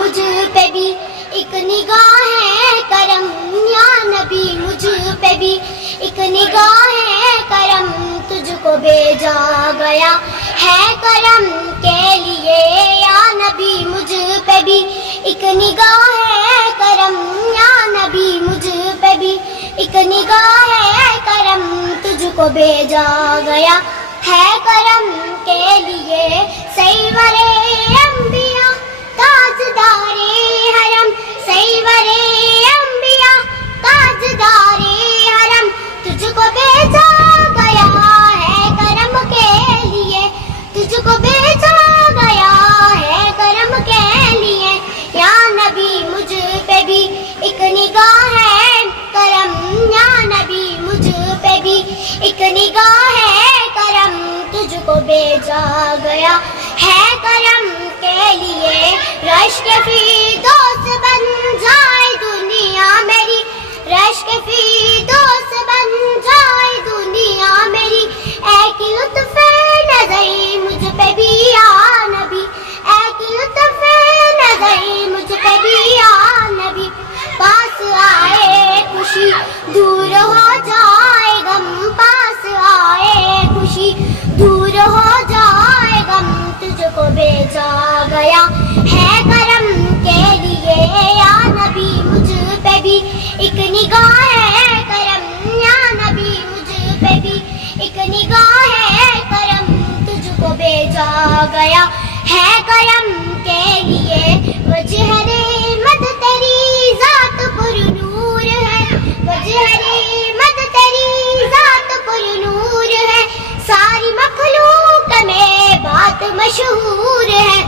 مجھ پہ بھی ایک نگاہ ہے کرم، یا نبی مجھ پہ بھی ایک نگاہ ہے کرم، تجھ کو بھیجا گیا ہے کرم کے لیے، یا نبی مجھ پہ بھی ایک نگاہ ہے کرم، یا نبی مجھ پہ بھی ایک نگاہ ہے کرم، تجھ کو بھیجا گیا ہے کرم کے لیے، سیور انبیاء تاجدار حرم، سیور انبیاء تاجدار حرم، تجھ کو بھیجا گیا ہے کرم کے لیے، تجھ کو بھیجا گیا ہے کرم کے لیے، یا نبی مجھ پہ بھی ایک نگاہ ہے کرم، یا نبی مجھ پہ بھی ایک نگاہ ہے کرم، تجھ کو بھیجا گیا ہے کرم کے لیے، رشک فردوس بن جائے دنیا میری، رشک فردوس بن جائے دنیا میری، اے کہ لطف نظر مجھ پہ بھی یا نبی، اے کہ لطف نظر مجھ پہ بھی یا نبی، پاس آئے خوشی دور ہو جائے غم، پاس آئے خوشی دور ہو جائے غم، تجھ کو بھیجا گیا ہے کرم کے لیے، یا نبی مجھ پہ بھی ایک نگاہ ہے کرم، یا نبی مجھ پہ بھی ایک نگاہ ہے کرم، تجھ کو بھیجا گیا ہے کرم کے لیے، وجہ رحمت تیری ذات پر نور ہے، وجہ رحمت تیری ذات پر نور ہے، ساری مخلوق میں بات مشہور ہے،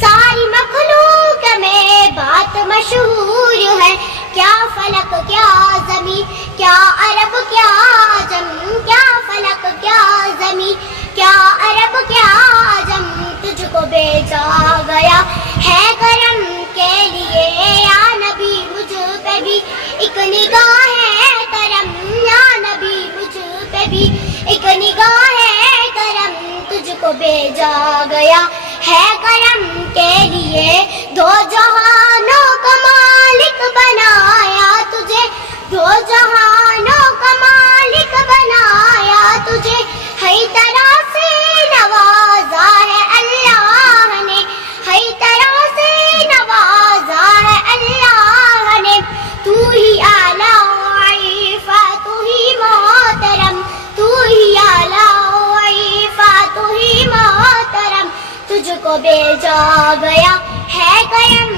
ساری مخلوق میں بات مشہور ہے، کیا فلک کیا زمین، کیا عرب کیا عجم، کیا فلک کیا زمین، کیا عرب کیا عجم، تجھ کو بھیجا گیا ہے کرم کے لیے، یا نبی مجھ پہ بھی ایک نگاہ ہے کرم، یا نبی مجھ پہ بھی ایک نگاہ ہے کرم، تجھ کو بھیجا گیا ہے کرم کے لیے، دو جہانوں کا مالک بنایا تجھے، دو جہانوں کا مالک بنایا تجھے، ہر طرح سے نوازا ہے اللہ نے، ہر طرح سے نوازا ہے اللہ نے، تو ہی اعلیٰ وعیفہ، تو ہی محترم، تو ہی اعلیٰ وعیفہ، تو ہی محترم، تجھ کو بھیجا گیا ہے کرم